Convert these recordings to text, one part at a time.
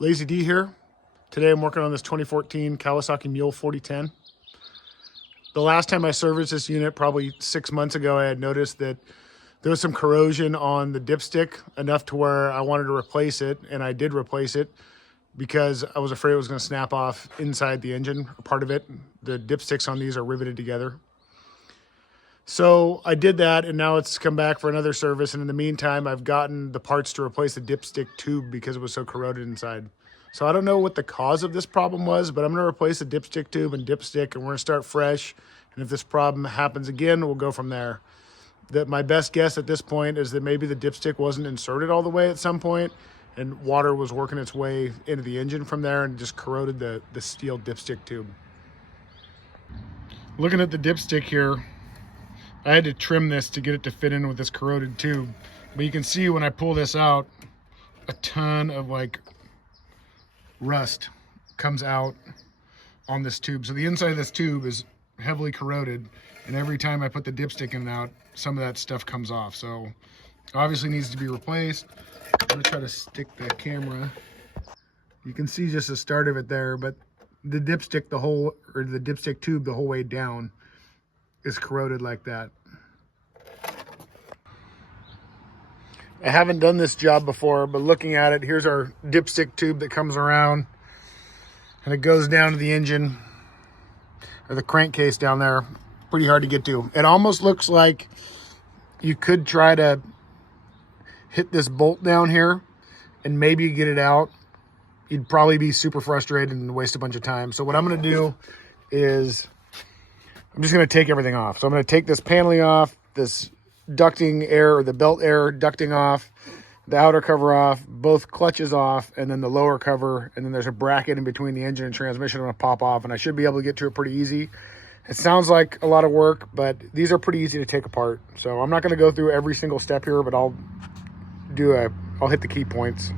Lazy D here. Today I'm working on this 2014 Kawasaki Mule 4010. The last time I serviced this unit, probably 6 months ago, I had noticed that there was some corrosion on the dipstick, enough to where I wanted to replace it, and I did replace it because I was afraid it was going to snap off inside the engine, or part of it. The dipsticks on these are riveted together. So I did that, and now it's come back for another service, and in the meantime, I've gotten the parts to replace the dipstick tube because it was so corroded inside. So I don't know what the cause of this problem was, but I'm going to replace the dipstick tube and dipstick, and we're going to start fresh. And if this problem happens again, we'll go from there. My best guess at this point is that maybe the dipstick wasn't inserted all the way at some point, and water was working its way into the engine from there and just corroded the steel dipstick tube. Looking at the dipstick here, I had to trim this to get it to fit in with this corroded tube. But you can see when I pull this out, a ton of rust comes out on this tube. So the inside of this tube is heavily corroded, and every time I put the dipstick in and out, some of that stuff comes off. So obviously needs to be replaced. I'm gonna try to stick the camera. You can see just the start of it there, but the dipstick, the dipstick tube the whole way down is corroded like that. I haven't done this job before, but looking at it, here's our dipstick tube that comes around and it goes down to the engine, or the crankcase down there. Pretty hard to get to. It almost looks like you could try to hit this bolt down here and maybe get it out. You'd probably be super frustrated and waste a bunch of time. So what I'm going to do is I'm just going to take everything off. So I'm going to take this paneling off, this ducting air, or the belt air ducting off, the outer cover off, both clutches off, and then the lower cover, and then there's a bracket in between the engine and transmission I'm going to pop off, and I should be able to get to it pretty easy. It sounds like a lot of work, but these are pretty easy to take apart. So I'm not going to go through every single step here, but I'll hit the key points.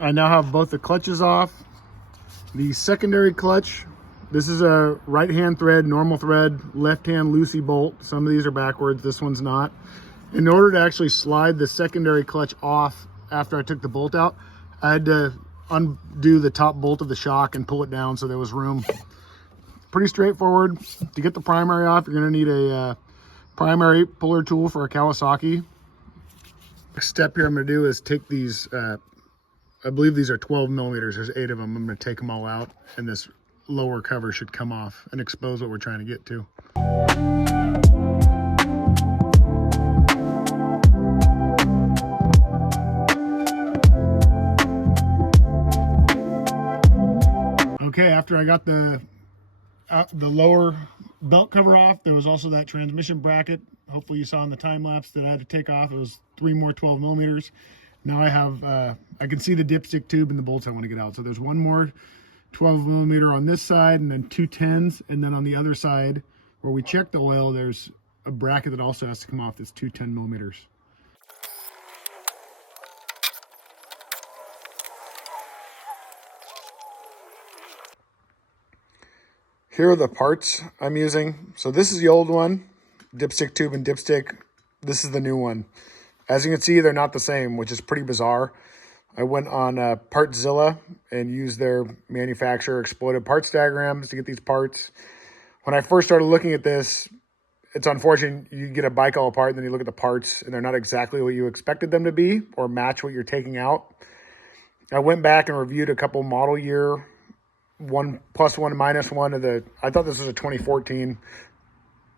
I now have both the clutches off. The secondary clutch, this is a right hand thread, normal thread, left hand loosey bolt. Some of these are backwards, this one's not. In order to actually slide the secondary clutch off after I took the bolt out, I had to undo the top bolt of the shock and pull it down so there was room. Pretty straightforward. To get the primary off, you're gonna need a primary puller tool for a Kawasaki. Next step here I'm gonna do is take these, I believe these are 12 millimeters. There's 8 of them. I'm going to take them all out, and this lower cover should come off and expose what we're trying to get to. Okay, after I got the lower belt cover off, there was also that transmission bracket. Hopefully you saw in the time lapse that I had to take off. It was 3 more 12 millimeters. Now I have, I can see the dipstick tube and the bolts I want to get out. So there's one more 12 millimeter on this side, and then 2 10s. And then on the other side, where we check the oil, there's a bracket that also has to come off that's 2 10 millimeters. Here are the parts I'm using. So this is the old one, dipstick tube and dipstick. This is the new one. As you can see, they're not the same, which is pretty bizarre. I went on Partzilla and used their manufacturer exploded parts diagrams to get these parts. When I first started looking at this, it's unfortunate. You get a bike all apart and then you look at the parts and they're not exactly what you expected them to be or match what you're taking out. I went back and reviewed a couple model year, 1+1, -1 of the, I thought this was a 2014.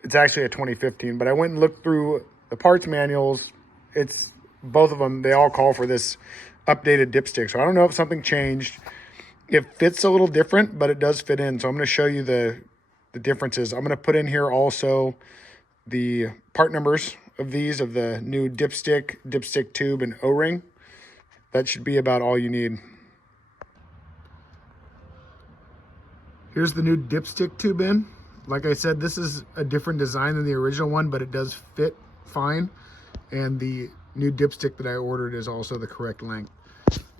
It's actually a 2015, but I went and looked through the parts manuals. It's both of them, they all call for this updated dipstick. So I don't know if something changed. It fits a little different, but it does fit in. So I'm going to show you the the differences. I'm going to put in here also the part numbers of these, of the new dipstick tube, and O-ring. That should be about all you need. Here's the new dipstick tube in. Like I said, this is a different design than the original one, but it does fit fine. And the new dipstick that I ordered is also the correct length.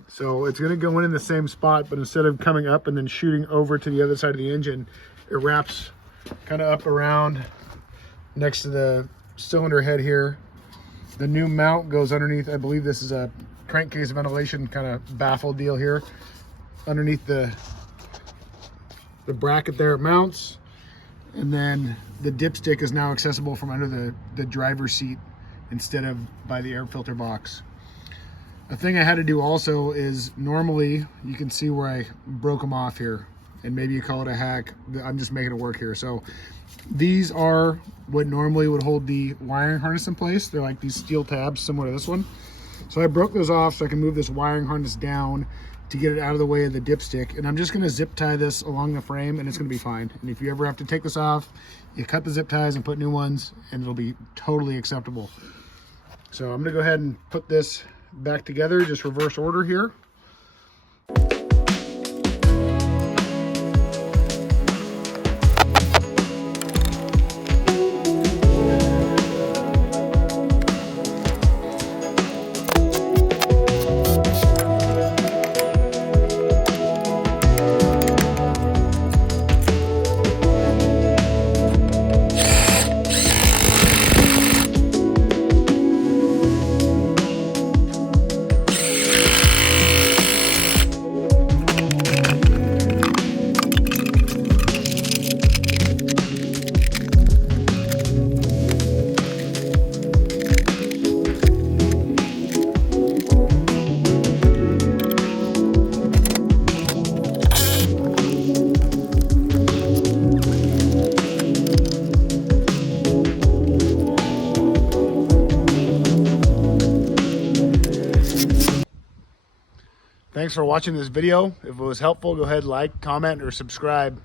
So it's going to go in the same spot, but instead of coming up and then shooting over to the other side of the engine, it wraps kind of up around next to the cylinder head here. The new mount goes underneath. I believe this is a crankcase ventilation kind of baffle deal here. Underneath the bracket there, it mounts. And then the dipstick is now accessible from under the driver's seat instead of by the air filter box. The thing I had to do also is, normally you can see where I broke them off here, and maybe you call it a hack. I'm just making it work here. So these are what normally would hold the wiring harness in place. They're like these steel tabs similar to this one. So I broke those off so I can move this wiring harness down to get it out of the way of the dipstick. And I'm just going to zip tie this along the frame, and it's going to be fine. And if you ever have to take this off, you cut the zip ties and put new ones, and it'll be totally acceptable. So I'm going to go ahead and put this back together, just reverse order here. Thanks for watching this video. If it was helpful, go ahead, like, comment, or subscribe.